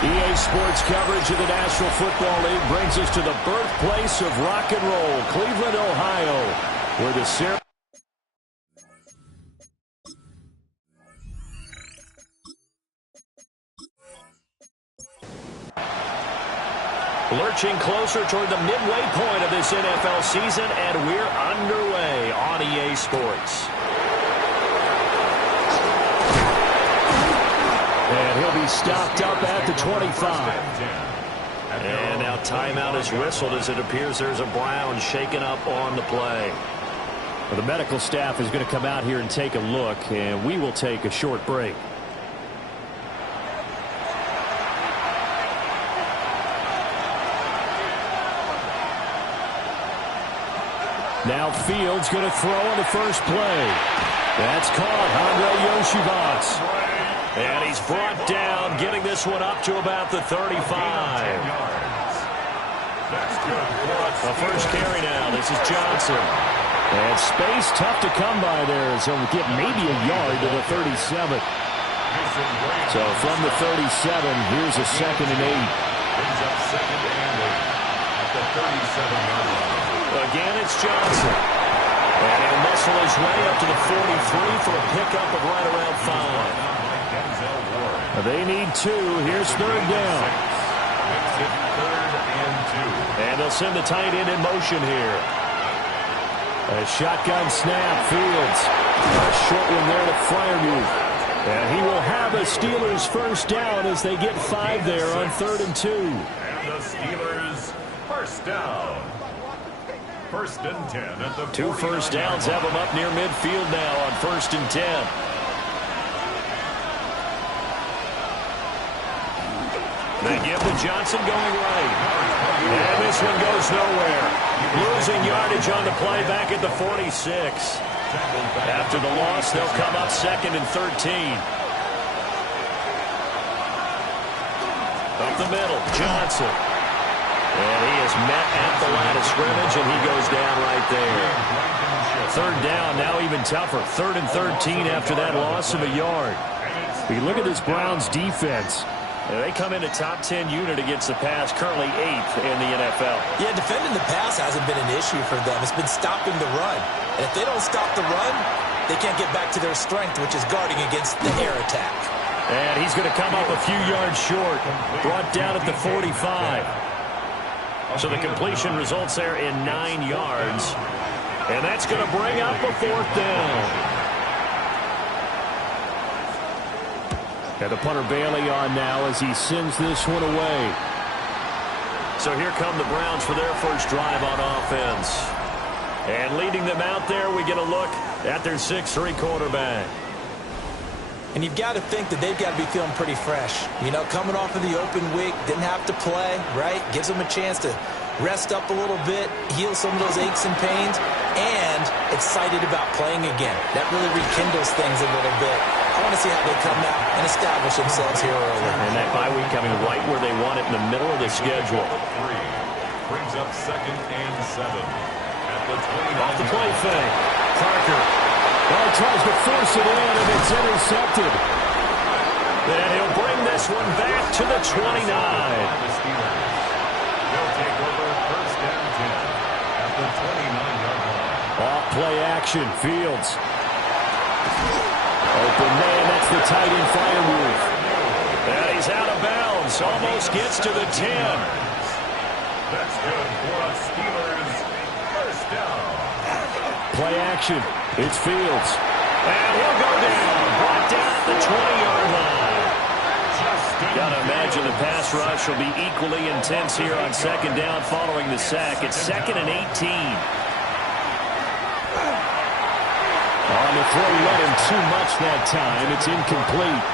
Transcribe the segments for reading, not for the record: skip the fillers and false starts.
EA Sports coverage of the National Football League brings us to the birthplace of rock and roll, Cleveland, Ohio, where the ceremony... Lurching closer toward the midway point of this NFL season, and we're underway on EA Sports. And he'll be stopped up at the 25. And now timeout is whistled as it appears there's a Brown shaken up on the play. Well, the medical staff is going to come out here and take a look, and we will take a short break. Now Fields going to throw on the first play. That's caught. Andre Yoshivas. And he's brought down, getting this one up to about the 35. The first carry now. This is Johnson. And space tough to come by there. So he'll get maybe a yard to the 37. So from the 37, here's a 2nd and 8. Brings up 2nd and 8 at the 37-yard line. Again, it's Johnson. And he'll muscle his way up to the 43 for a pickup of right around 5. They need 2. Here's 3rd down. Makes it 3rd and 2. And they'll send the tight end in motion here. A shotgun snap, Fields. A short one there to Freiermuth. And he will have a Steelers first down as they get 5 there on 3rd and 2. And the Steelers first down. 1st and 10 at the 2 first downs have them up near midfield now on 1st and 10. They give to Johnson going right. And this one goes nowhere. Losing yardage on the play back at the 46. After the loss, they'll come up 2nd and 13. Up the middle, Johnson. And he is met at the line of scrimmage, and he goes down right there. 3rd down, now even tougher. 3rd and 13 after that loss of a yard. We look at this Browns defense. They come in a top 10 unit against the pass, currently 8th in the NFL. Yeah, defending the pass hasn't been an issue for them. It's been stopping the run. And if they don't stop the run, they can't get back to their strength, which is guarding against the air attack. And he's going to come up a few yards short, brought down at the 45. So the completion results there in 9 yards. And that's going to bring up a 4th down. And the punter Bailey on now as he sends this one away. So here come the Browns for their first drive on offense. And leading them out there, we get a look at their 6'3" quarterback. And you've got to think that they've got to be feeling pretty fresh. You know, coming off of the open week, didn't have to play, right? Gives them a chance to rest up a little bit, heal some of those aches and pains, and excited about playing again. That really rekindles things a little bit. I want to see how they come out and establish themselves here early. And that bye week coming right where they want it in the middle of the schedule. 3 brings up 2nd and 7 at the 29. Off the play fake. Parker. Well, tries to force it in, and it's intercepted. And he'll bring this one back to the 29. They'll take over 1st and 10 at the 29-yard line. Off play action. Fields. Open man, that's the tight end Freiermuth. And he's out of bounds. Almost gets to the 10. That's good for a Steelers first down. Play action. It's Fields. And he'll go down. Brought down at the 20-yard line. Got to imagine the pass rush will be equally intense here on 2nd down following the sack. It's 2nd and 18. On the throw, let him too much that time. It's incomplete.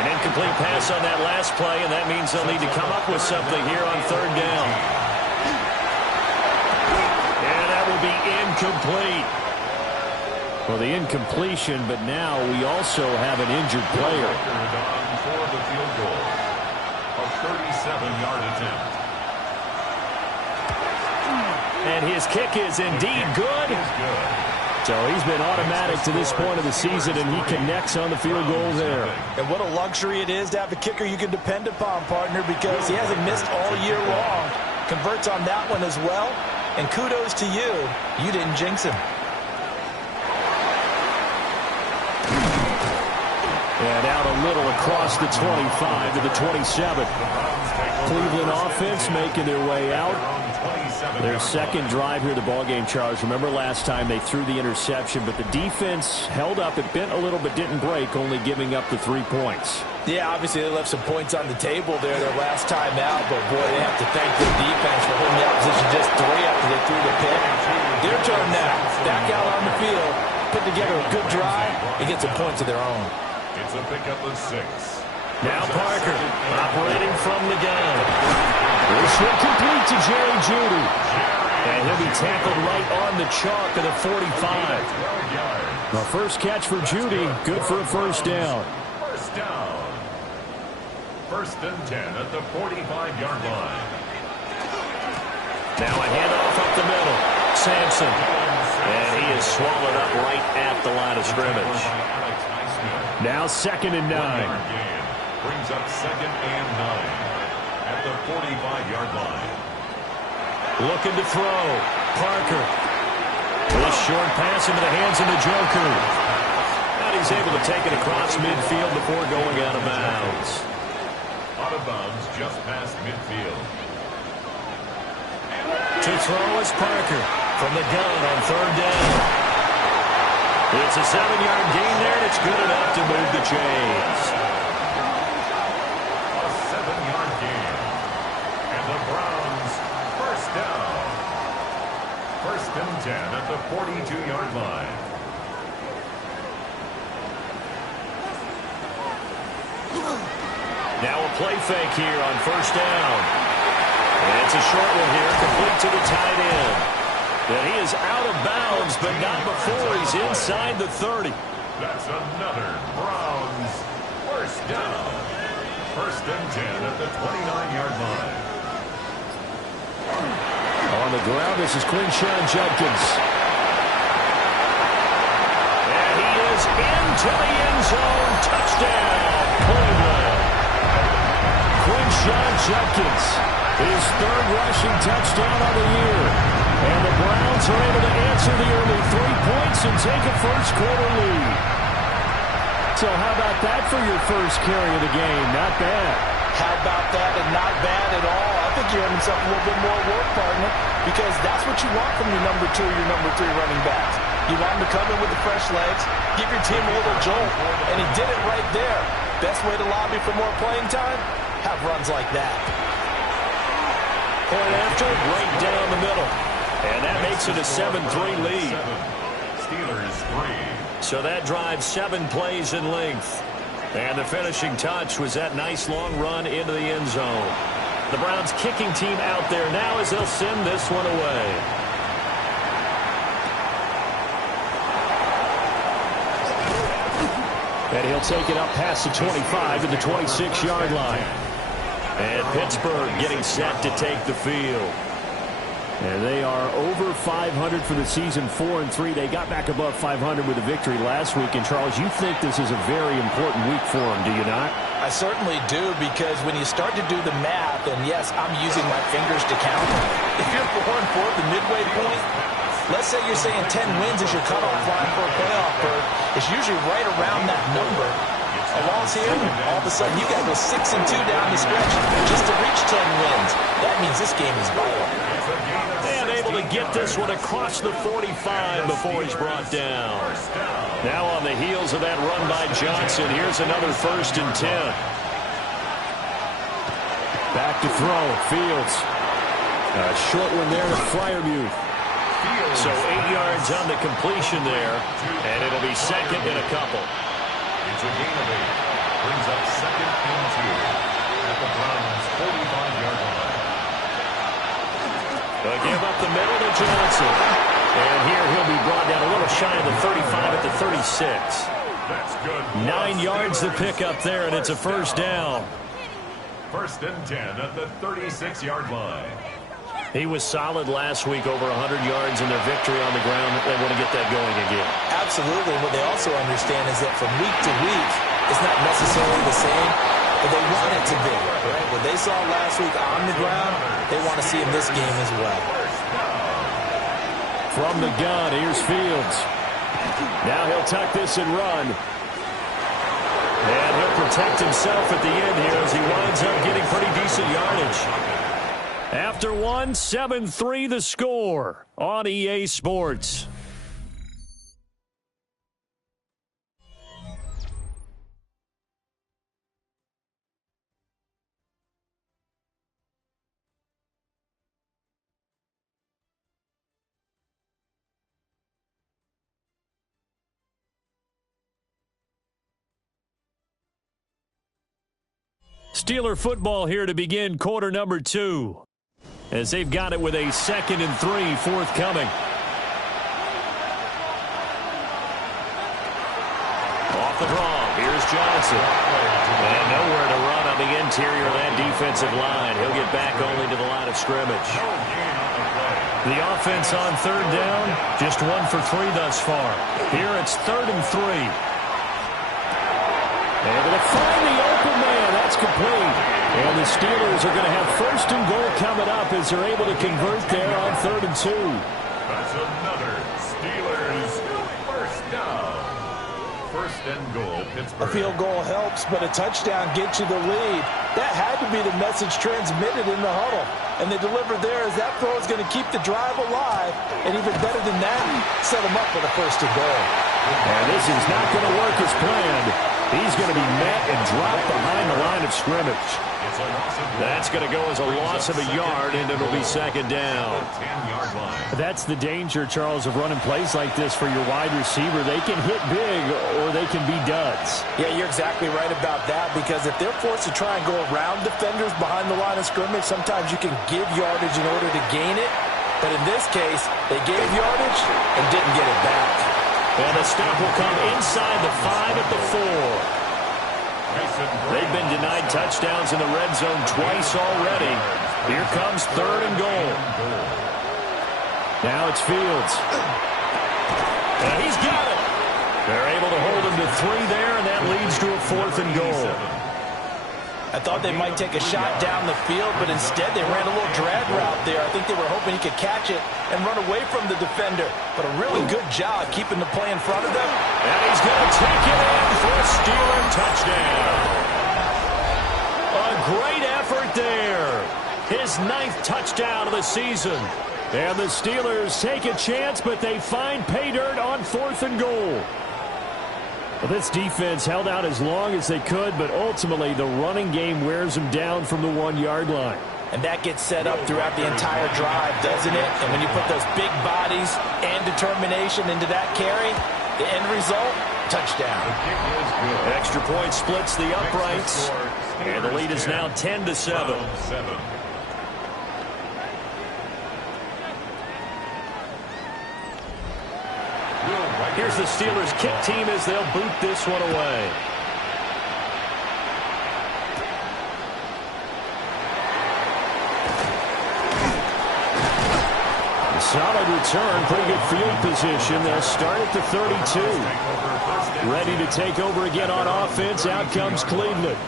An incomplete pass on that last play, and that means they'll need to come up with something here on 3rd down. And that will be incomplete. Well, the incompletion, but now we also have an injured player. A 37-yard attempt. And his kick is indeed good. So he's been automatic to this point of the season, and he connects on the field goal there. And what a luxury it is to have a kicker you can depend upon, partner, because he hasn't missed all year long. Converts on that one as well. And kudos to you. You didn't jinx him. And out a little across the 25 to the 27. Cleveland offense making their way out. Their second drive here, the ballgame, Charles. Remember last time they threw the interception, but the defense held up. It bent a little but didn't break, only giving up the 3 points. Yeah, obviously they left some points on the table there their last time out, but boy, they have to thank their defense for holding the opposition just 3 after they threw the pick. Their turn now. Back out on the field, put together a good drive, and get some points of their own. It's a pickup of 6. Now Parker operating from the gun. This will complete to Jerry Jeudy. And he'll be tackled right on the chalk of the 45. The first catch for Jeudy, good for a first down. First down. 1st and 10 at the 45-yard line. Now a handoff up the middle. Sampson. And he is swallowed up right at the line of scrimmage. Now 2nd and 9. Brings up 2nd and 9 at the 45-yard line. Looking to throw. Parker. This short pass into the hands of the Joker. And he's able to take it across midfield before going out of bounds. Out of bounds just past midfield. To throw is Parker from the gun on 3rd down. It's a 7-yard gain there, and it's good enough to move the chains. A 7-yard gain. And the Browns first down. 1st and 10 at the 42-yard line. Now a play fake here on 1st down. And it's a short one here, complete to the tight end. And he is out of bounds, but not before he's inside the 30. That's another Browns first down. 1st and 10 at the 29-yard line. On the ground, this is Quinshawn Judkins. And he is into the end zone. Touchdown, Cleveland. Quinshawn Judkins, his 3rd rushing touchdown of the year. And the Browns are able to answer the early 3 points and take a first-quarter lead. So how about that for your first carry of the game? Not bad. How about that, and not bad at all. I think you earned himself a little bit more work, partner, because that's what you want from your number 2 or your number 3 running backs. You want him to come in with the fresh legs, give your team a little jolt, and he did it right there. Best way to lobby for more playing time? Have runs like that. Point after, right down the middle. And that makes it a 7-3 lead. Steelers 3. So that drives 7 plays in length. And the finishing touch was that nice long run into the end zone. The Browns kicking team out there now as they'll send this one away. And he'll take it up past the 25 to the 26-yard line. And Pittsburgh getting set to take the field. And they are over 500 for the season, 4-3. They got back above 500 with a victory last week. And, Charles, you think this is a very important week for them, do you not? I certainly do, because when you start to do the math, and yes, I'm using my fingers to count. If you're 4-4 at the midway point, let's say you're saying 10 wins is your cutoff line for a playoff berth. It's usually right around that number. A loss here, all of a sudden you got to go 6-2 down the stretch just to reach 10 wins. That means this game is vital. And able to get this one across the 45 before he's brought down. Now on the heels of that run by Johnson, here's another 1st and 10. Back to throw, Fields. A short one there to Freiermuth. So 8 yards on the completion there, and it'll be 2nd and a couple. It's a gain of 8. Brings up 2nd and 2 at the Browns' 45-yard line. They'll give up the middle to Johnson. And here he'll be brought down a little shy of the 35 at the 36. That's good. 9 yards to pick up there, and it's a first down. First and 10 at the 36-yard line. He was solid last week, over 100 yards in their victory on the ground. They want to get that going again. Absolutely. What they also understand is that from week to week, it's not necessarily the same, but they want it to be. Right? What they saw last week on the ground, they want to see in this game as well. From the gun, here's Fields. Now he'll tuck this and run. And he'll protect himself at the end here as he winds up getting pretty decent yardage. After 7-3 the score on EA Sports. Steeler football here to begin quarter number 2. As they've got it with a 2nd and 3 forthcoming. Off the draw, here's Johnson. And nowhere to run on the interior of that defensive line. He'll get back only to the line of scrimmage. The offense on 3rd down, just 1 for 3 thus far. Here it's 3rd and 3. Able to find the open man. That's complete. And the Steelers are going to have 1st and goal coming up as they're able to convert there on 3rd and 2. That's another Steelers 1st down. 1st and goal, Pittsburgh. A field goal helps, but a touchdown gets you the lead. That had to be the message transmitted in the huddle. And they delivered there as that throw is going to keep the drive alive. And even better than that, set them up for the 1st and goal. And this is not going to work as planned. He's going to be met and dropped behind the line of scrimmage. That's going to go as a loss of a yard, and it'll be 2nd down. That's the danger, Charles, of running plays like this for your wide receiver. They can hit big or they can be duds. Yeah, you're exactly right about that, because if they're forced to try and go around defenders behind the line of scrimmage, sometimes you can give yardage in order to gain it. But in this case, they gave yardage and didn't get it back. And the stop will come inside the 5 at the 4. They've been denied touchdowns in the red zone twice already. Here comes 3rd and goal. Now it's Fields. And he's got it. They're able to hold him to 3 there, and that leads to a 4th and goal. I thought they might take a shot down the field, but instead they ran a little drag route there. I think they were hoping he could catch it and run away from the defender. But a really good job keeping the play in front of them. And he's going to take it in for a Steeler touchdown. A great effort there. His 9th touchdown of the season. And the Steelers take a chance, but they find pay dirt on 4th and goal. Well, this defense held out as long as they could, but ultimately the running game wears them down from the 1-yard line. And that gets set up throughout the entire drive, doesn't it? And when you put those big bodies and determination into that carry, the end result, touchdown. Extra point splits the uprights, and the lead is now 10-7. Here's the Steelers kick team as they'll boot this one away. A solid return, pretty good field position. They'll start at the 32. Ready to take over again on offense. Out comes Cleveland.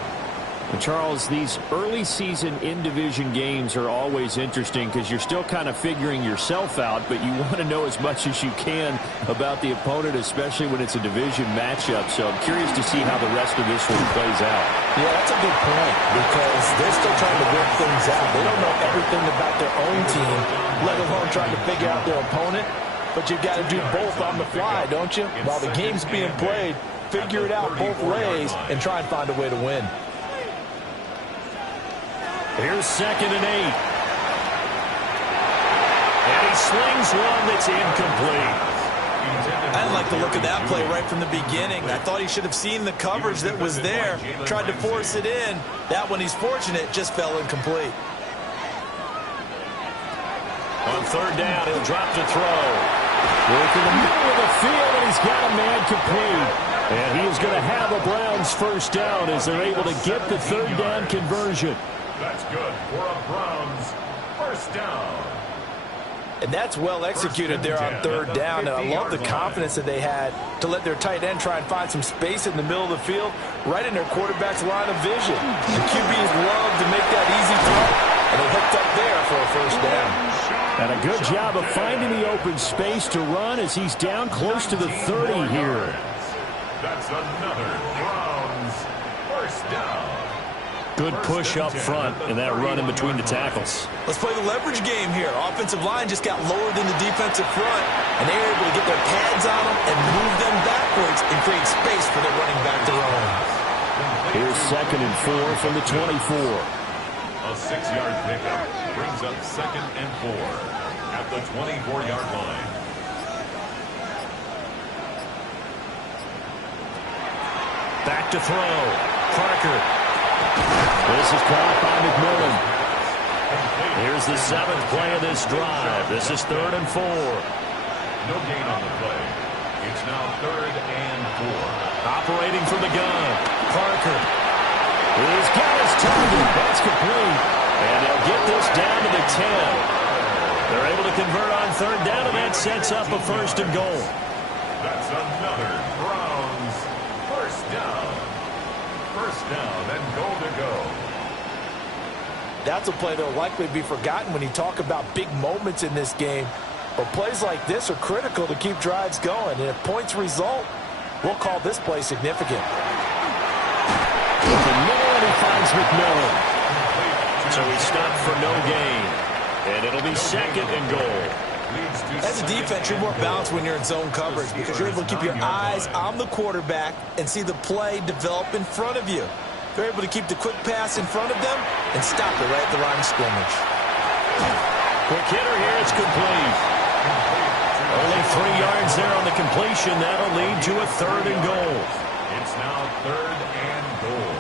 And Charles, these early season in-division games are always interesting because you're still kind of figuring yourself out, but you want to know as much as you can about the opponent, especially when it's a division matchup. So I'm curious to see how the rest of this one plays out. Yeah, that's a good point because they're still trying to work things out. They don't know everything about their own team, let alone trying to figure out their opponent. But you've got to do both on the fly, don't you? While the game's being played, figure it out both ways and try and find a way to win. Here's 2nd and 8. And he slings one that's incomplete. I didn't like the look of that play right from the beginning. I thought he should have seen the coverage that was there, tried to force it in. That one, he's fortunate, just fell incomplete. On 3rd down, he'll drop to throw. Working the middle of the field, and he's got a man complete. And he is going to have a Browns first down as they're able to get the third down conversion. That's good for a Browns first down. And that's well executed there on third down. And I love the confidence that they had to let their tight end try and find some space in the middle of the field, right in their quarterback's line of vision. The QBs love to make that easy throw, and they hooked up there for a first down. And a good job of finding the open space to run as he's down close to the 30 here. That's another Browns first down. Good push up front in that run in between the tackles. Let's play the leverage game here. Offensive line just got lower than the defensive front, and they were able to get their pads on them and move them backwards and create space for their running back to run. Here's 2nd and 4 from the 24. A 6-yard pickup brings up 2nd and 4 at the 24-yard line. Back to throw. Parker. This is caught by Mcfl. Here's the 7th play of this drive. This is 3rd and 4. No gain on the play. It's now 3rd and 4. Operating from the gun. Parker. He's got his target. That's complete. And they'll get this down to the 10. They're able to convert on third down, and that sets up a 1st and goal. That's another Browns first down. First down and goal to go. That's a play that will likely be forgotten when you talk about big moments in this game. But plays like this are critical to keep drives going. And if points result, we'll call this play significant. In the middle, and he finds McMillan. So he stopped for no gain. And it'll be 2nd and goal. As a defense, you're more balanced when you're in zone coverage because you're able to keep your eyes on the quarterback and see the play develop in front of you. They're able to keep the quick pass in front of them and stop it right at the line of scrimmage. Quick hitter here, it's complete. Only 3 yards there on the completion. That'll lead to a 3rd and goal. It's now 3rd and goal.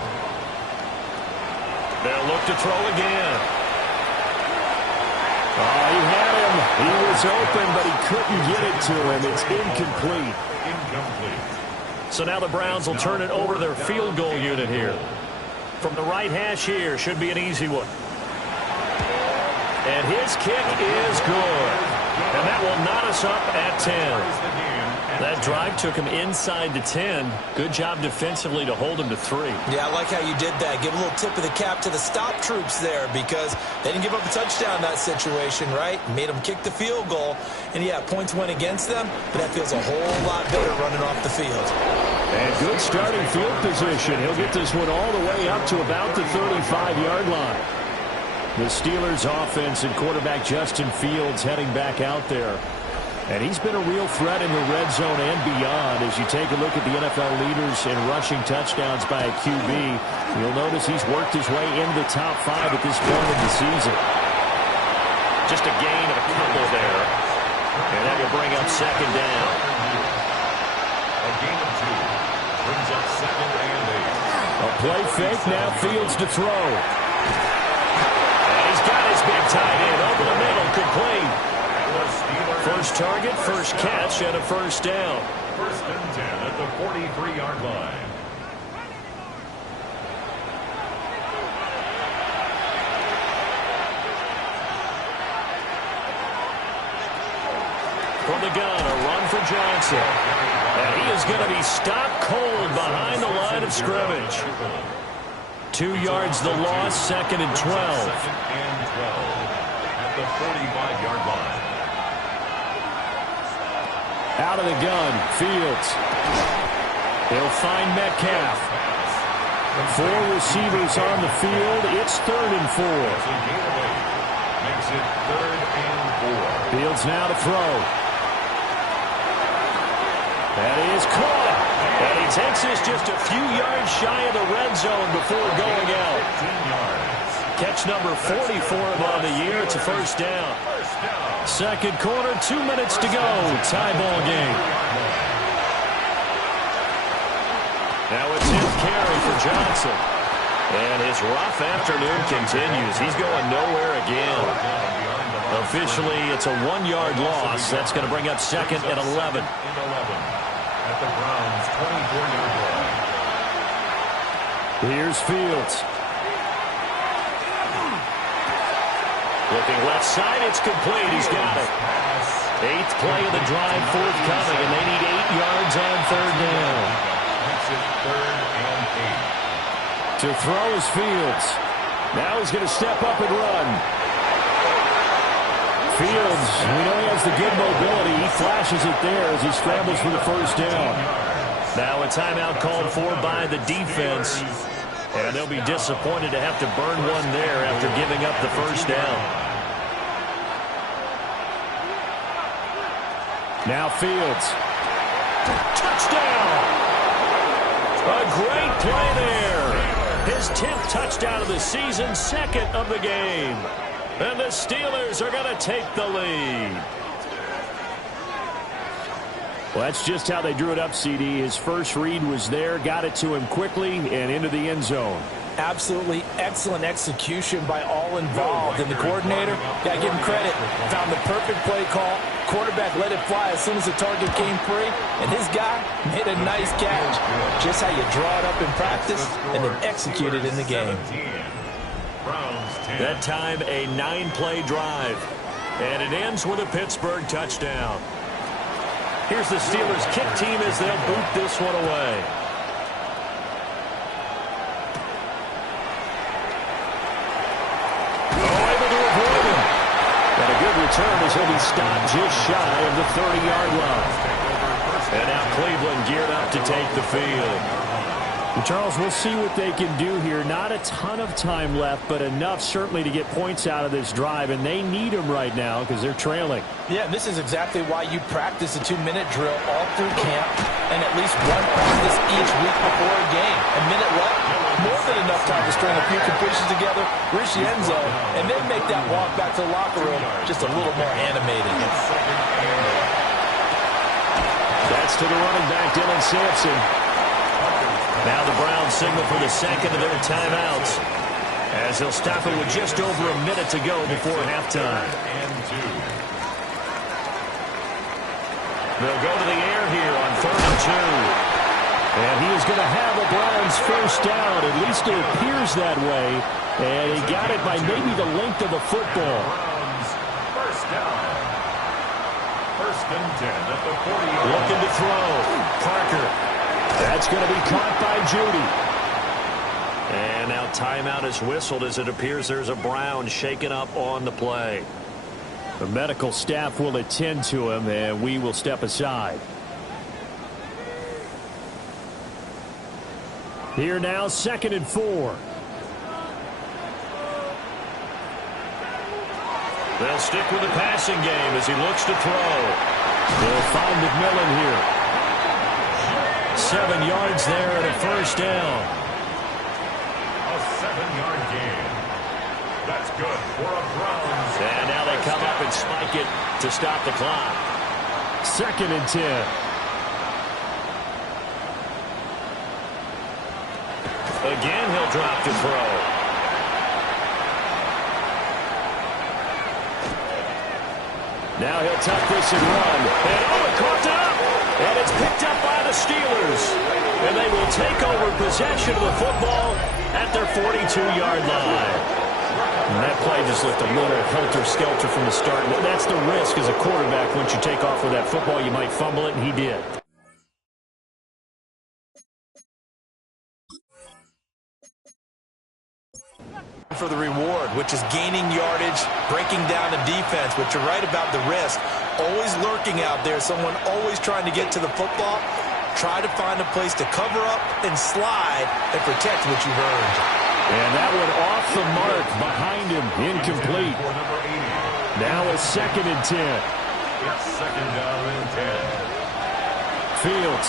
They'll look to throw again. Oh, he had him. He was open, but he couldn't get it to him. It's incomplete. So now the Browns will turn it over to their field goal unit here. From the right hash here, should be an easy one. And his kick is good. And that will knot us up at 10. That drive took him inside the 10. Good job defensively to hold him to 3. Yeah, I like how you did that. Give a little tip of the cap to the stop troops there because they didn't give up a touchdown in that situation, right? Made them kick the field goal. And, yeah, points went against them, but that feels a whole lot better running off the field. And good starting field position. He'll get this one all the way up to about the 35-yard line. The Steelers' offense and quarterback Justin Fields heading back out there. And he's been a real threat in the red zone and beyond. As you take a look at the NFL leaders in rushing touchdowns by a QB, you'll notice he's worked his way into the top 5 at this point in the season. Just a gain of a couple there. And that will bring up 2nd down. A gain of 2 brings up 2nd and 8. A play fake, now Fields to throw. And he's got his big tight end over the middle, complete. First target, first catch, and a 1st down. 1st and 10 at the 43-yard line. From the gun, a run for Johnson. And he is going to be stopped cold behind the line of scrimmage. 2 yards the loss, 2nd and 12. 2nd and 12 at the 45-yard line. Out of the gun, Fields. He'll find Metcalf. 4 receivers on the field. It's 3rd and 4. Makes it 3rd and 4. Fields now to throw. That is caught. And he takes this just a few yards shy of the red zone before going out. 15 yards. Catch number 44 on the year. It's a 1st down. 2nd quarter, 2 minutes to go. Tie ball game. Now a 10th carry for Johnson. And his rough afternoon continues. He's going nowhere again. Officially, it's a 1-yard loss. That's going to bring up second and 11. At the Browns' 24-yard line. Here's Fields. Looking left side, it's complete. He's got it. 8th play of the drive forthcoming, and they need 8 yards on 3rd down. Makes it 3rd and 8. To throw is Fields. Now he's going to step up and run. Fields, we know he has the good mobility. He flashes it there as he scrambles for the first down. Now a timeout called for by the defense. And they'll be disappointed to have to burn one there after giving up the first down. Now Fields. Touchdown! A great play there. His 10th touchdown of the season, 2nd of the game. And the Steelers are going to take the lead. Well, that's just how they drew it up, CD. His first read was there, got it to him quickly, and into the end zone. Absolutely excellent execution by all involved. And the coordinator, got to give him credit, found the perfect play call. Quarterback let it fly as soon as the target came free. And his guy made a nice catch. Just how you draw it up in practice and then execute it in the game. That time, a 9-play drive. And it ends with a Pittsburgh touchdown. Here's the Steelers kick team as they'll boot this one away. Oh, able to avoid him. And a good return as he'll be stopped just shy of the 30-yard line. And now Cleveland geared up to take the field. And Charles, we'll see what they can do here. Not a ton of time left, but enough certainly to get points out of this drive, and they need them right now because they're trailing. Yeah, this is exactly why you practice a 2-minute drill all through camp and at least one practice each week before a game. A minute left, more than enough time to string a few completions together, reach the end zone, and then make that walk back to the locker room just a little more animated. That's to the running back, Dylan Sampson. Now the Browns signal for the second of their timeouts as they'll stop it with just over a minute to go before halftime. They'll go to the air here on 3rd and 2. And he is going to have a Browns first down. At least it appears that way. And he got it by maybe the length of the football. First down. 1st and 10 at the 40. Looking to throw. Parker. That's going to be caught by Judy. And now timeout is whistled as it appears there's a Brown shaken up on the play. The medical staff will attend to him, and we will step aside. Here now, 2nd and 4. They'll stick with the passing game as he looks to throw. They'll find McMillan here. 7 yards there and a first down. A 7-yard gain. That's good for a Browns. And now they come up and spike it to stop the clock. 2nd and 10. Again, he'll drop to throw. Now he'll tuck this and run. And oh, it caught up. And it's picked up by the Steelers. And they will take over possession of the football at their 42-yard line. And that play just looked a little helter-skelter from the start. That's the risk as a quarterback. Once you take off with that football, you might fumble it, and he did. For the reward, which is gaining yardage, breaking down the defense, but you're right about the risk. Always lurking out there, someone always trying to get to the football. Try to find a place to cover up and slide and protect what you've earned. And that one off the mark behind him, incomplete. Now a 2nd and 10. It's 2nd down and 10. Fields.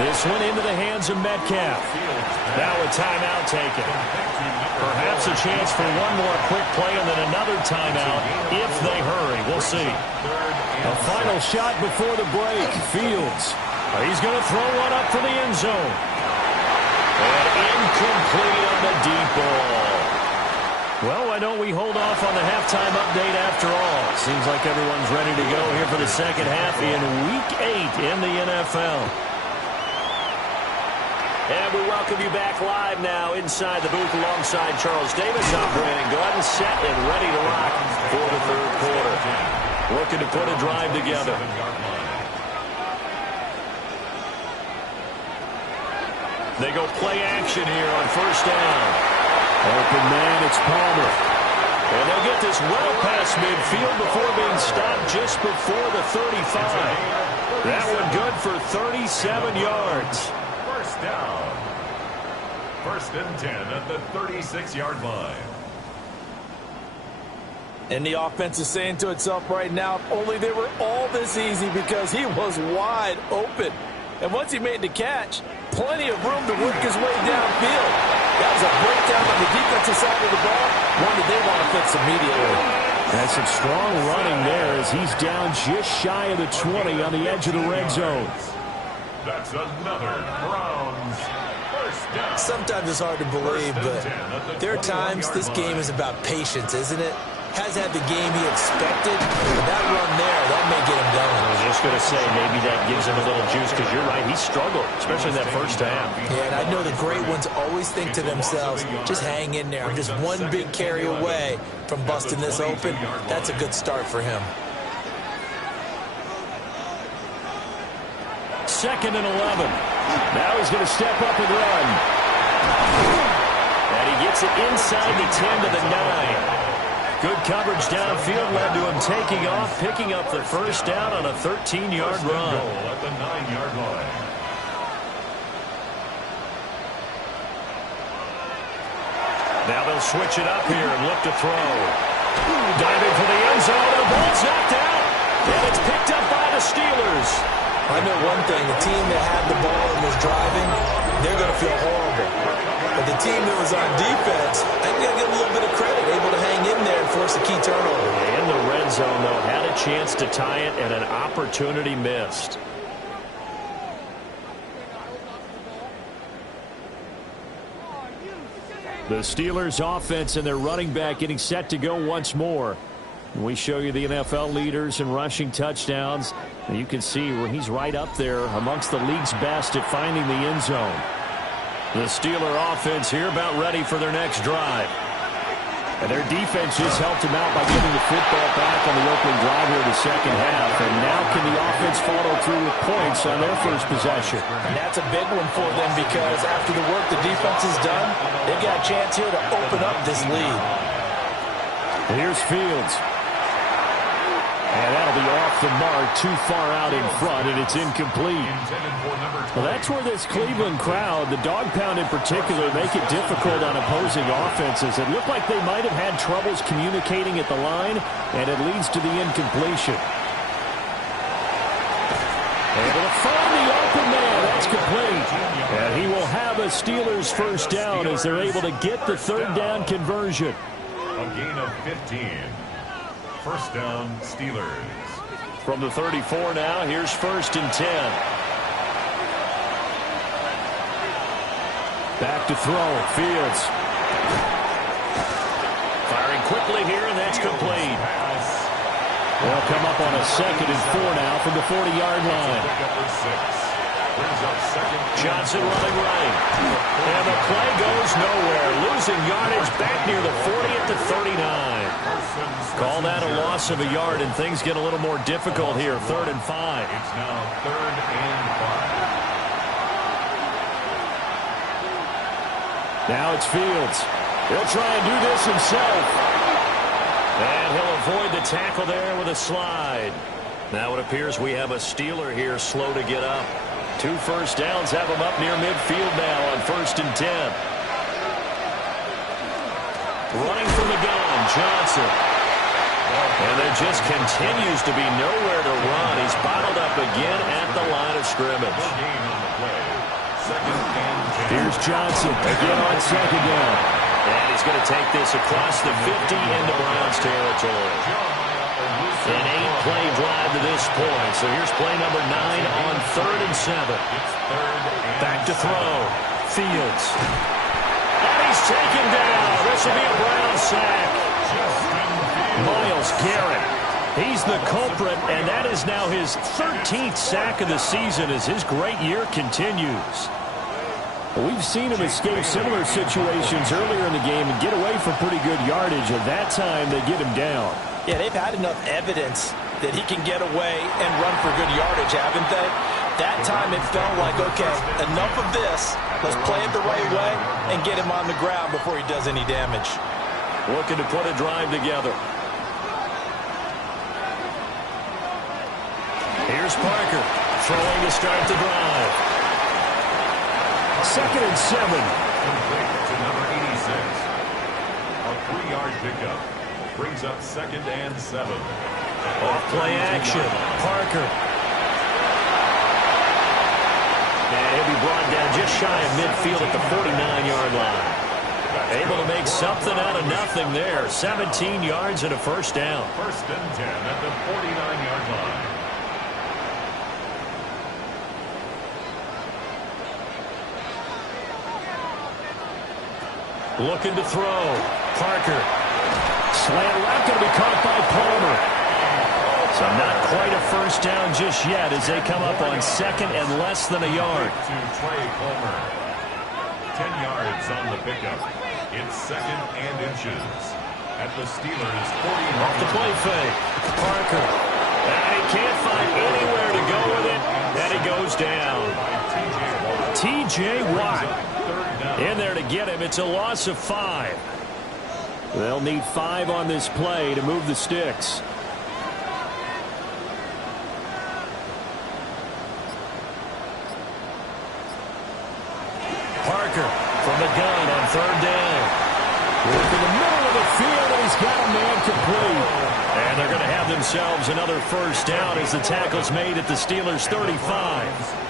This one into the hands of Metcalf. Now a timeout taken. Perhaps a chance for one more quick play and then another timeout if they hurry. We'll see. A final shot before the break. Fields. He's going to throw one up for the end zone. And incomplete on the deep ball. Well, why don't we hold off on the halftime update after all? Seems like everyone's ready to go here for the second half in Week 8 in the NFL. And we welcome you back live now inside the booth alongside Charles Davis. I'm Brandon Gordon, set and ready to rock for the third quarter. Looking to put a drive together. They go play action here on first down. Open man, it's Palmer. And they'll get this well past midfield before being stopped just before the 35. That one good for 37 yards. First down. First and 10 at the 36-yard line. And the offense is saying to itself right now, if only they were all this easy, because he was wide open. And once he made the catch, plenty of room to work his way downfield. That was a breakdown on the defensive side of the ball, one that they want to fix immediately. That's some strong running there as he's down just shy of the 20 on the edge of the red zone. That's another Browns first down. Sometimes it's hard to believe, but there are times this game is about patience, isn't it? Has had the game he expected, but that run there, that may get him going. I was just going to say, maybe that gives him a little juice, because you're right, he struggled, especially in that first half. Yeah, and I know the great ones always think to themselves, just hang in there. I'm just one big carry away from busting this open. That's a good start for him. Second and 11. Now he's going to step up and run. And he gets it inside the 10 to the 9. Good coverage downfield led to him taking off, picking up the first down on a 13-yard run. At the 9-yard line. Now they'll switch it up here and look to throw. Diving for the end zone. The ball's knocked out. And it's picked up by the Steelers. I know one thing. The team that had the ball and was driving, they're going to feel horrible. But the team that was on defense, they've got to give them a little bit of credit, able to hang in there and force a key turnover. In the red zone, though, had a chance to tie it and an opportunity missed. The Steelers' offense and their running back getting set to go once more. We show you the NFL leaders in rushing touchdowns. And you can see where he's right up there amongst the league's best at finding the end zone. The Steeler offense here about ready for their next drive. And their defense just helped him out by giving the football back on the opening drive here in the second half. And now can the offense follow through with points on their first possession? And that's a big one for them, because after the work the defense has done, they've got a chance here to open up this lead. Here's Fields. And that'll be off the mark, too far out in front, and it's incomplete. Well, that's where this Cleveland crowd, the dog pound in particular, make it difficult on opposing offenses. It looked like they might have had troubles communicating at the line, and it leads to the incompletion. Able to find the open man. That's complete. And he will have a Steelers first down as they're able to get the third down conversion. A gain of 15. First down, Steelers. From the 34 now, here's first and 10. Back to throw, Fields. Firing quickly here, and that's complete. They'll come up on a 2nd and 4 now from the 40-yard line. Johnson running right. And the play goes nowhere. Losing yardage back near the 40 at the 39. Call that a loss of a yard, and things get a little more difficult here. 3rd and 5. It's now 3rd and 5. Now it's Fields. He'll try and do this himself. And he'll avoid the tackle there with a slide. Now it appears we have a Steeler here slow to get up. 2 first downs have him up near midfield now on 1st and 10. Running from the gun, Johnson. And there just continues to be nowhere to run. He's bottled up again at the line of scrimmage. Here's Johnson again on 2nd down. And he's going to take this across the 50 into Browns territory. An 8-play drive to this point. So here's play number 9 on 3rd and 7. Back to throw. Fields. And he's He's taken down. This will be a Brown sack. Myles Garrett. He's the culprit, and that is now his 13th sack of the season as his great year continues. We've seen him escape similar situations earlier in the game and get away from pretty good yardage, and that time they get him down. Yeah, they've had enough evidence that he can get away and run for good yardage, haven't they? That time it felt like, okay, enough of this. Let's play it the right way and get him on the ground before he does any damage. Looking to put a drive together. Here's Parker throwing to start the drive. 2nd and 7. Complete to number 86. A 3-yard pickup brings up 2nd and 7. Off play action. Parker. And he'll be brought down just shy of midfield at the 49-yard line. Able to make something out of nothing there. 17 yards and a first down. 1st and 10 at the 49-yard line. Looking to throw. Parker. Slant route going to be caught by Palmer. So not quite a first down just yet as they come up on 2nd and less than a yard. To Trey Palmer. 10 yards on the pickup. It's 2nd and inches at the Steelers' 40. Off the play fake. Parker. And he can't find anywhere to go with it. And he goes down. T.J. Watt. In there to get him. It's a loss of 5. They'll need 5 on this play to move the sticks. Parker from the gun on 3rd down. Work in the middle of the field, and he's got a man complete. And they're going to have themselves another first down as the tackle's made at the Steelers' 35.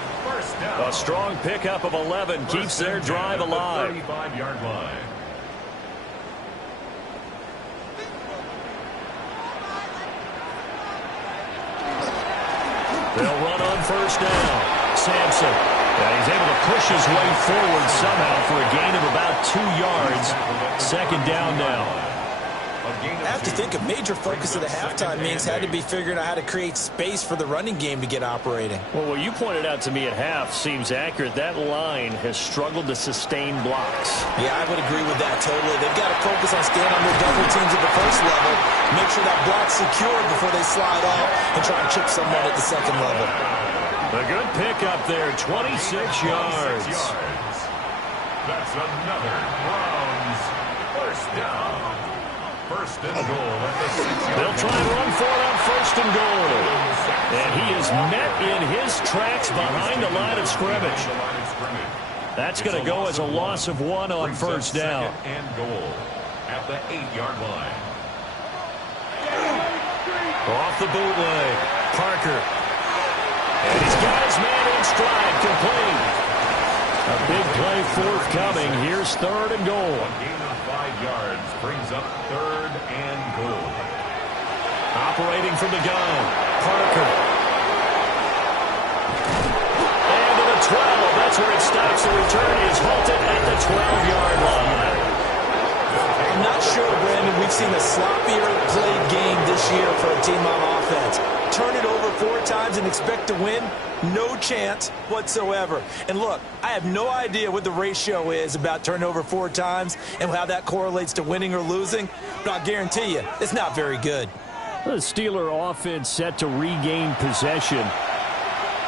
A strong pickup of 11 keeps their drive alive. 35-yard line. They'll run on first down. Sampson. And he's able to push his way forward somehow for a gain of about 2 yards. 2nd down now. I have to think a major focus of the halftime means had to be figuring out how to create space for the running game to get operating. Well, what you pointed out to me at half seems accurate. That line has struggled to sustain blocks. Yeah, I would agree with that totally. They've got to focus on staying on their double teams at the first level, make sure that block's secured before they slide off and try and chip someone at the 2nd level. A good pickup there, 26 yards. That's another Browns first down. 1st and goal at the 6-yard. They'll try and run for it on 1st and goal. And he is met in his tracks behind the line of scrimmage. That's going to go as a loss of 1 on 1st down. 2nd and goal at the 8-yard line. Off the bootleg. Parker. And he's got his man in stride, complete. A big play forthcoming. Here's 3rd and goal. A gain of 5 yards brings up 3rd and goal. Operating from the gun. Parker. And to the 12. That's where it stops. The return is halted at the 12-yard line. I'm not sure, Brandon, we've seen a sloppier played game this year for a team on offense. Turn it over 4 times and expect to win? No chance whatsoever. And look, I have no idea what the ratio is about turning over 4 times and how that correlates to winning or losing, but I'll guarantee you, it's not very good. The Steeler offense set to regain possession.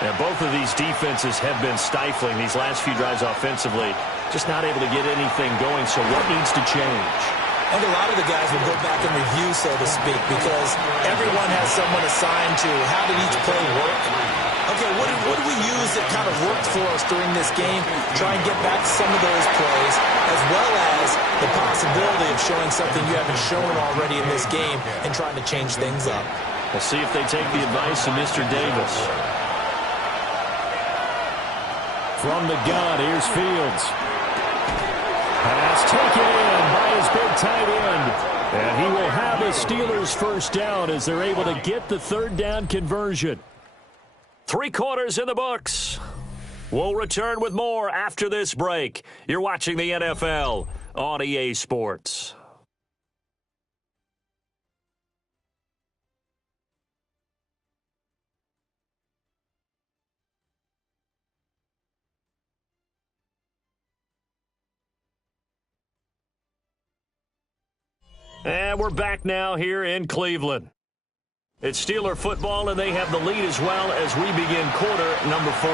And both of these defenses have been stifling these last few drives offensively. Just not able to get anything going, so what needs to change? I think a lot of the guys will go back and review, so to speak, because everyone has someone assigned to how did each play work. Okay, what do we use that kind of worked for us during this game? Try and get back to some of those plays, as well as the possibility of showing something you haven't shown already in this game and trying to change things up. We'll see if they take the advice of Mr. Davis. From the gun, here's Fields. Pass taken in by his big tight end. And he will have a Steelers first down as they're able to get the 3rd down conversion. 3 quarters in the books. We'll return with more after this break. You're watching the NFL on EA Sports. And we're back now here in Cleveland. It's Steeler football, and they have the lead as well as we begin quarter number 4.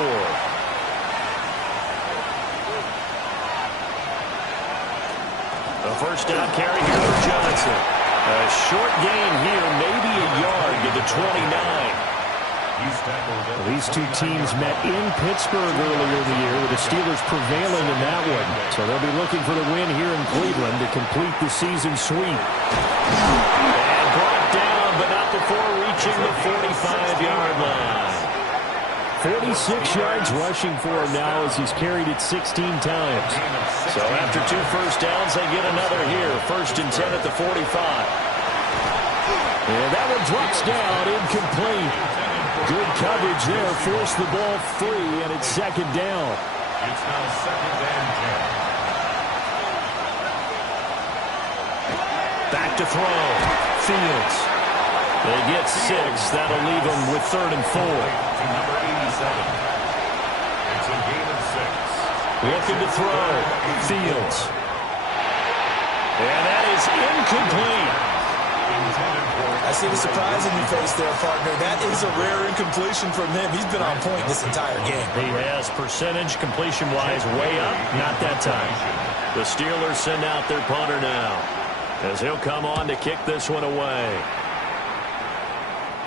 A first down carry here for Johnson. A short gain here, maybe a yard to the 29. These two teams met in Pittsburgh earlier in the year, with the Steelers prevailing in that one. So they'll be looking for the win here in Cleveland to complete the season sweep. And brought down, but not before reaching the 45-yard line. 46 yards rushing for him now as he's carried it 16 times. So after 2 first downs, they get another here. 1st and 10 at the 45. And that one drops down, incomplete. Good coverage there, forced the ball free, and it's 2nd down. It's now 2nd and 10. Back to throw. Fields. They get 6. That'll leave them with 3rd and 4. To number 87. It's a gain of 6. Looking to throw. Fields. And that is incomplete. I see the surprise in your face there, partner. That is a rare incompletion from him. He's been on point this entire game. He has percentage completion-wise way up. Not that time. The Steelers send out their punter now, as he'll come on to kick this one away.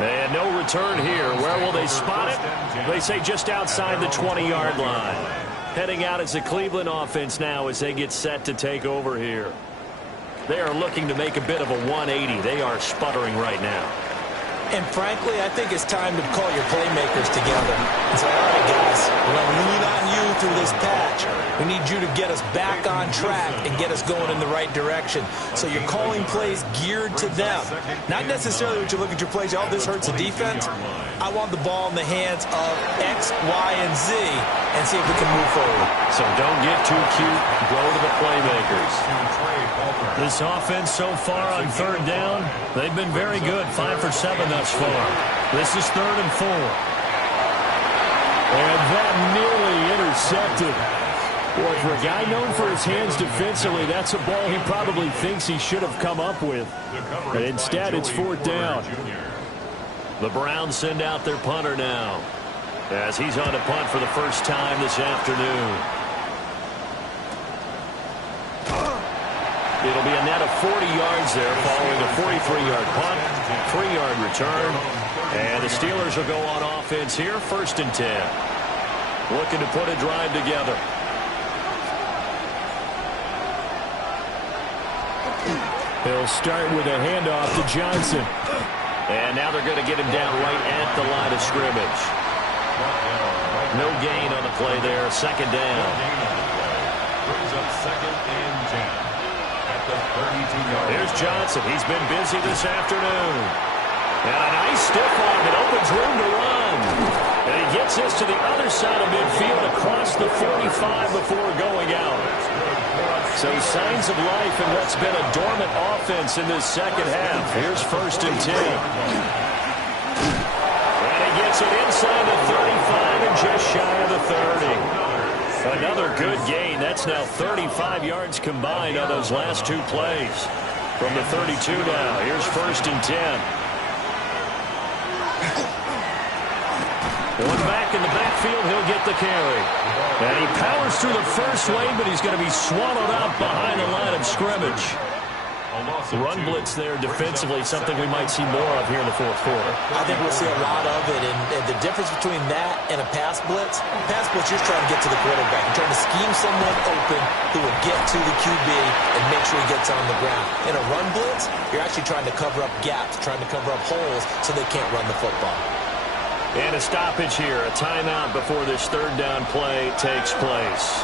And no return here. Where will they spot it? They say just outside the 20-yard line. Heading out as the Cleveland offense now as they get set to take over here. They are looking to make a bit of a 180. They are sputtering right now. And frankly, I think it's time to call your playmakers together and say, all right, guys, we're going to lean on you through this patch. We need you to get us back on track and get us going in the right direction. So you're calling plays geared to them. Not necessarily what you look at your plays, oh, this hurts the defense. I want the ball in the hands of X, Y, and Z and see if we can move forward. So don't get too cute. Go to the playmakers. This offense so far on 3rd down, they've been very good. 5 for 7 thus far. This is 3rd and 4. And that nearly intercepted. Boy, for a guy known for his hands defensively, that's a ball he probably thinks he should have come up with. But instead, it's 4th down. The Browns send out their punter now, as he's on a punt for the first time this afternoon. It'll be a net of 40 yards there following a 43-yard punt, 3-yard return. And the Steelers will go on offense here, 1st and 10. Looking to put a drive together. They'll start with a handoff to Johnson. And now they're going to get him down right at the line of scrimmage. No gain on the play there, 2nd down. Brings up 2nd and 10. Here's Johnson. He's been busy this afternoon. And a nice stiff arm. It opens room to run. And he gets this to the other side of midfield across the 45 before going out. So signs of life in what's been a dormant offense in this 2nd half. Here's 1st and 10. And he gets it inside the 35 and just shy of the 30. Another good gain. That's now 35 yards combined on those last 2 plays. From the 32 now. Here's 1st and 10. One back in the backfield. He'll get the carry. And he powers through the first wave, but he's going to be swallowed up behind the line of scrimmage. Run blitz there defensively, something we might see more of here in the 4th quarter. I think we'll see a lot of it, and the difference between that and a pass blitz, you're trying to get to the quarterback. You're trying to scheme someone open who will get to the QB and make sure he gets on the ground. In a run blitz, you're actually trying to cover up gaps, trying to cover up holes so they can't run the football. And a stoppage here, a timeout before this 3rd down play takes place.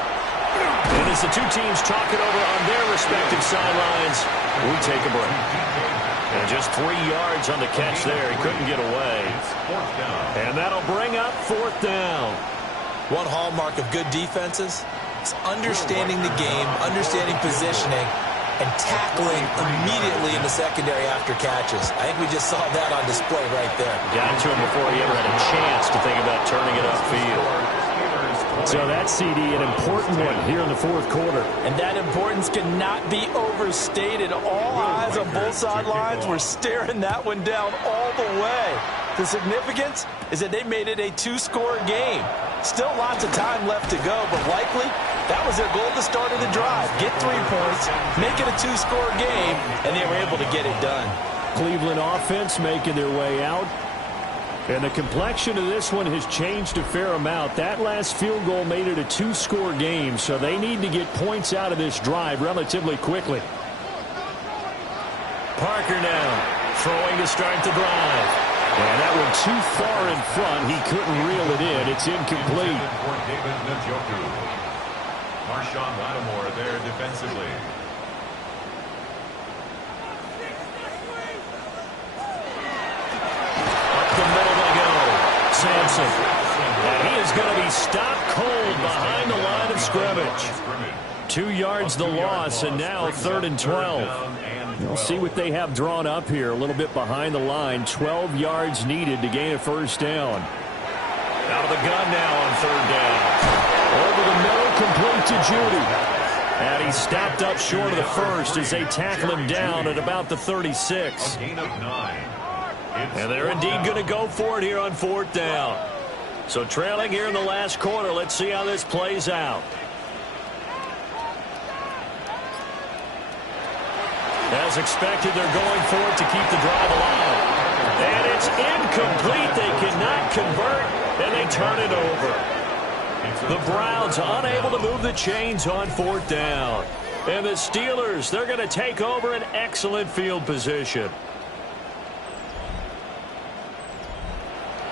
And as the 2 teams talk it over on their respective sidelines, we take a break. And just 3 yards on the catch there. He couldn't get away. And that'll bring up 4th down. One hallmark of good defenses, takes understanding the game, understanding positioning, and tackling immediately in the secondary after catches. I think we just saw that on display right there. Got to him before he ever had a chance to think about turning it upfield. So that CD, an important one here in the fourth quarter. And that importance cannot be overstated. All eyes on both sidelines were staring that one down all the way. The significance is that they made it a two-score game. Still lots of time left to go, but likely that was their goal at the start of the drive. Get 3 points, make it a two-score game, and they were able to get it done. Cleveland offense making their way out. And the complexion of this one has changed a fair amount. That last field goal made it a two-score game, so they need to get points out of this drive relatively quickly. Parker now throwing to start the drive. And that one too far in front. He couldn't reel it in. It's incomplete. Marshawn Lattimore there defensively. The middle they go. Sampson. And he is going to be stopped cold behind the line of scrimmage. 2 yards the loss, and now 3rd and 12. We'll see what they have drawn up here. A little bit behind the line. 12 yards needed to gain a first down. Out of the gun now on 3rd down. Over the middle, complete to Judy. And he stopped up short of the first as they tackle him down at about the 36. A gain of 9. And they're indeed going to go for it here on 4th down. So trailing here in the last quarter. Let's see how this plays out. As expected, they're going for it to keep the drive alive. And it's incomplete. They cannot convert, and they turn it over. The Browns unable to move the chains on 4th down. And the Steelers, they're going to take over an excellent field position.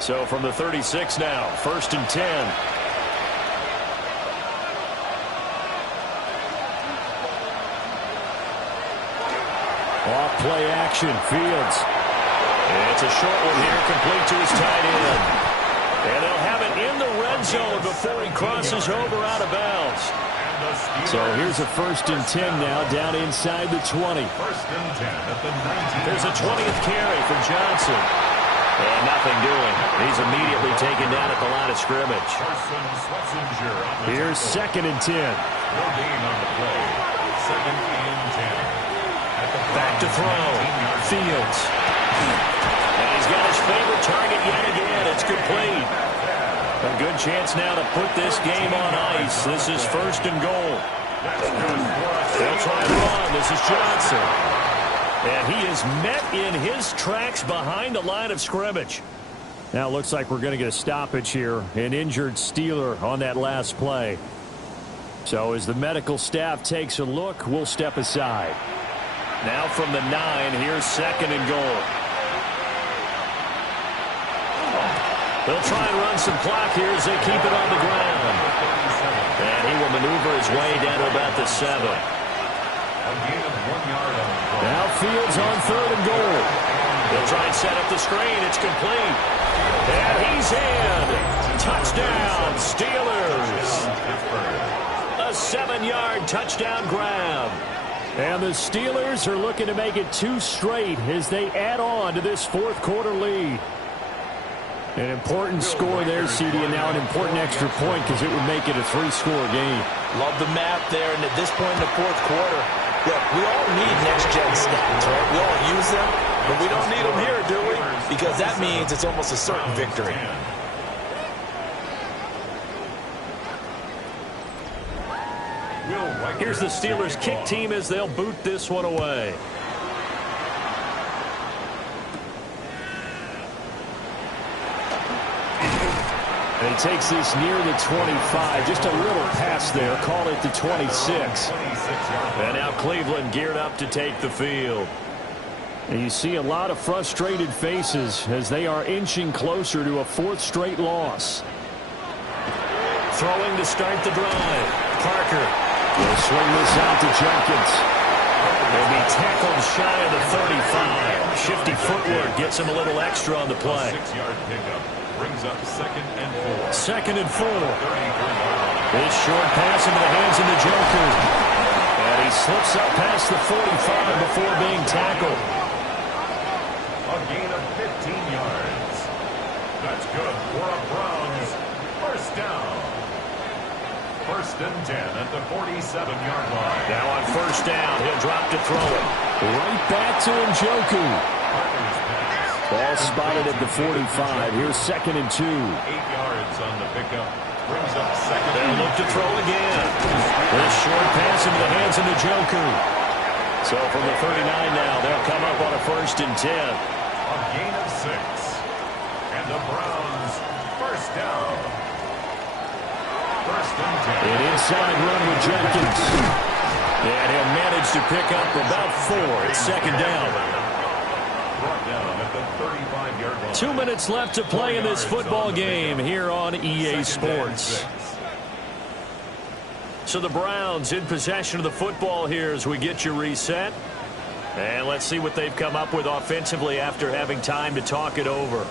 So from the 36 now, 1st and 10. Off play action, Fields. It's a short one here, complete to his tight end. And they'll have it in the red zone before he crosses over out of bounds. So here's a 1st and 10 now, down inside the 20. 1st and 10 at the 19. There's a 20th carry for Johnson. And nothing doing. He's immediately taken down at the line of scrimmage. Here's 2nd and 10. No gain on the play. 2nd and 10. Back to throw. Fields. And he's got his favorite target yet again. It's complete. A good chance now to put this game on ice. This is 1st and goal. They'll try and run. This is Johnson. And he is met in his tracks behind the line of scrimmage. Now it looks like we're going to get a stoppage here. An injured Steeler on that last play. So as the medical staff takes a look, we'll step aside. Now from the 9, here's 2nd and goal. They'll try and run some clock here as they keep it on the ground. And he will maneuver his way down to about the 7. Now Fields on 3rd and goal. They'll try and set up the screen. It's complete. And he's in. Touchdown, Steelers. A 7-yard touchdown grab. And the Steelers are looking to make it 2 straight as they add on to this 4th quarter lead. An important score there, CD, and now an important extra point because it would make it a 3-score game. Love the map there, and at this point in the 4th quarter, look, we all need next-gen stats, right? We all use them, but we don't need them here, do we? Because that means it's almost a certain victory. Here's the Steelers kick team as they'll boot this one away. And he takes this near the 25. Just a little pass there. Call it the 26. And now Cleveland geared up to take the field. And you see a lot of frustrated faces as they are inching closer to a 4th straight loss. Throwing to start the drive. Parker. Will swing this out to Jenkins. Will be tackled shy of the 35. Shifty footwork gets him a little extra on the play. 6-yard pickup brings up 2nd and 4. 2nd and 4. This short pass into the hands of the Joker. And he slips up past the 45 before being tackled. A gain of 15 yards. That's good for a Browns first down. First and 10 at the 47-yard line. Now on first down, he'll drop to throw it. Right back to Njoku. Ball spotted at the 45. Here's 2nd and 2. 8 yards on the pickup. Brings up second. They'll look to throw again. This short pass into the hands of the Joker. So from the 39 now, they'll come up on a first and 10. A gain of 6. And the Browns first down. First and 10. An inside run with Jenkins. And he'll manage to pick up about 4. It's second down. Brought down at the 35-yard line. 2 minutes left to play in this football game here on EA Sports. So the Browns in possession of the football here as we get you reset. And let's see what they've come up with offensively after having time to talk it over.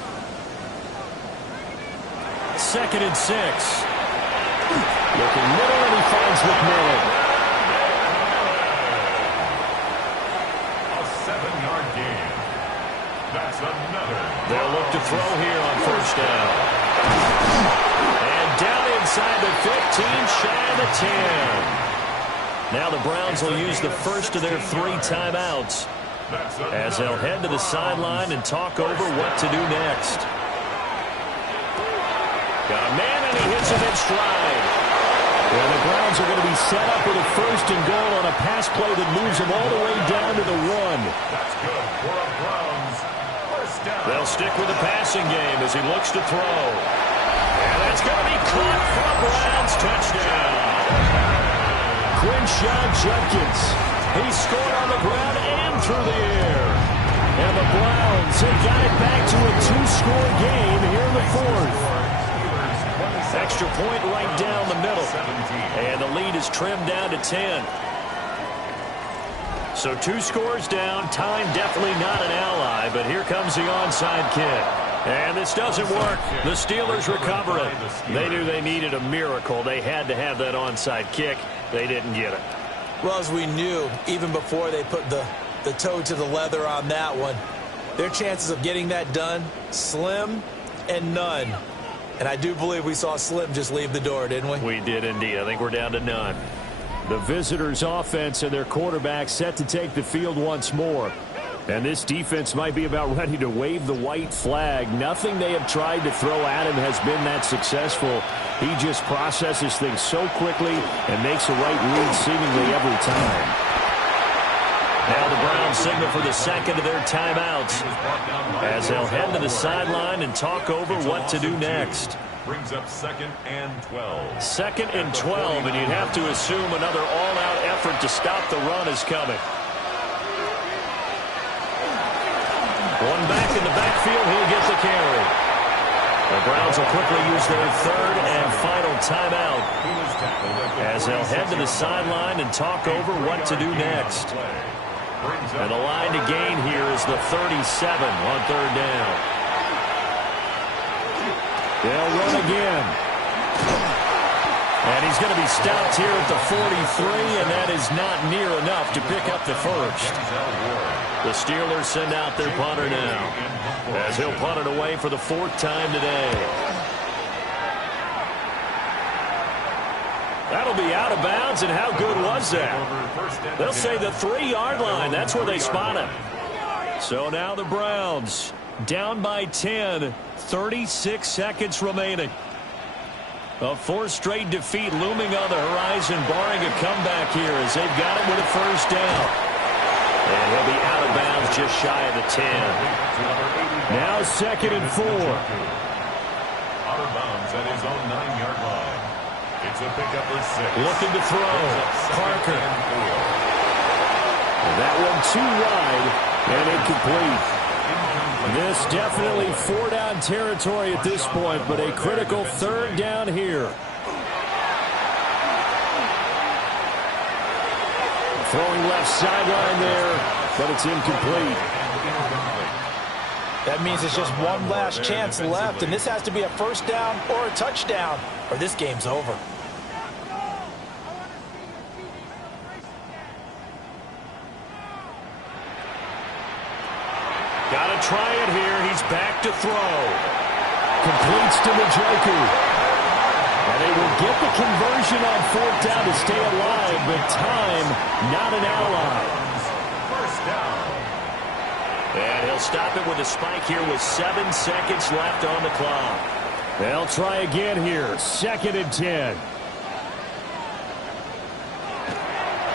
2nd and 6. Looking middle, and he finds McMillan. A 7-yard gain. That's another. They'll look to throw here on first down. And down inside the 15, shy of the 10. Now the Browns will use the first of their 3 timeouts as they'll head to the sideline and talk over what to do next. Got a man, and he hits him in stride. Well, the Browns are going to be set up with a first and goal on a pass play that moves them all the way down to the 1. That's good for a Browns first down. They'll stick with the passing game as he looks to throw. And that's going to be caught for a Browns touchdown. Quinshaw Jenkins. He scored on the ground and through the air. And the Browns have got it back to a 2-score game here in the 4th. Extra point right down the middle. And the lead is trimmed down to 10. So 2 scores down. Time definitely not an ally, but here comes the onside kick. And this doesn't work. The Steelers recover it. They knew they needed a miracle. They had to have that onside kick. They didn't get it. Well, as we knew, even before they put the toe to the leather on that one, their chances of getting that done, slim and none. And I do believe we saw Slim just leave the door, didn't we? We did indeed. I think we're down to none. The visitors' offense and their quarterback set to take the field once more. And this defense might be about ready to wave the white flag. Nothing they have tried to throw at him has been that successful. He just processes things so quickly and makes the right read seemingly every time. Now the Browns signal for the second of their timeouts as they'll head to the sideline and talk over what to do next. Brings up 2nd and 12. 2nd and 12, and you'd have to assume another all-out effort to stop the run is coming. One back in the backfield, he'll get the carry. The Browns will quickly use their 3rd and final timeout as they'll head to the sideline and talk over what to do next. And the line to gain here is the 37 on 3rd down. They'll run again. And he's going to be stopped here at the 43, and that is not near enough to pick up the first. The Steelers send out their punter now as he'll punt it away for the 4th time today. That'll be out of bounds, and how good was that? They'll say the 3-yard line. That's where they spot him. So now the Browns down by 10, 36 seconds remaining. A 4th straight defeat looming on the horizon, barring a comeback here as they've got it with a first down. And he'll be out of bounds just shy of the 10. Now 2nd and 4. Out of bounds at his own 9-yard line. It's a pickup of 6. Looking to throw. Parker. That one too wide and incomplete. This definitely 4-down territory at this point, but a critical 3rd down here. Throwing left sideline there, but it's incomplete. That means it's just one last chance left, and this has to be a first down or a touchdown, or this game's over. Got to try it here. He's back to throw. Completes to Njoku. And they will get the conversion on fourth down to stay alive, but time not an ally. First down. And he'll stop it with a spike here with 7 seconds left on the clock. They'll try again here. 2nd and 10.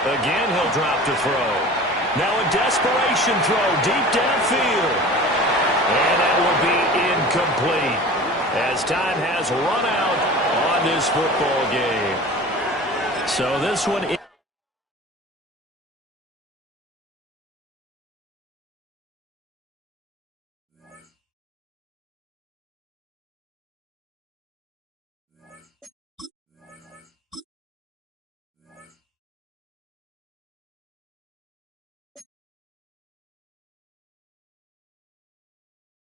Again, he'll drop to throw. Now a desperation throw deep downfield. And that will be incomplete as time has run out on this football game. So this one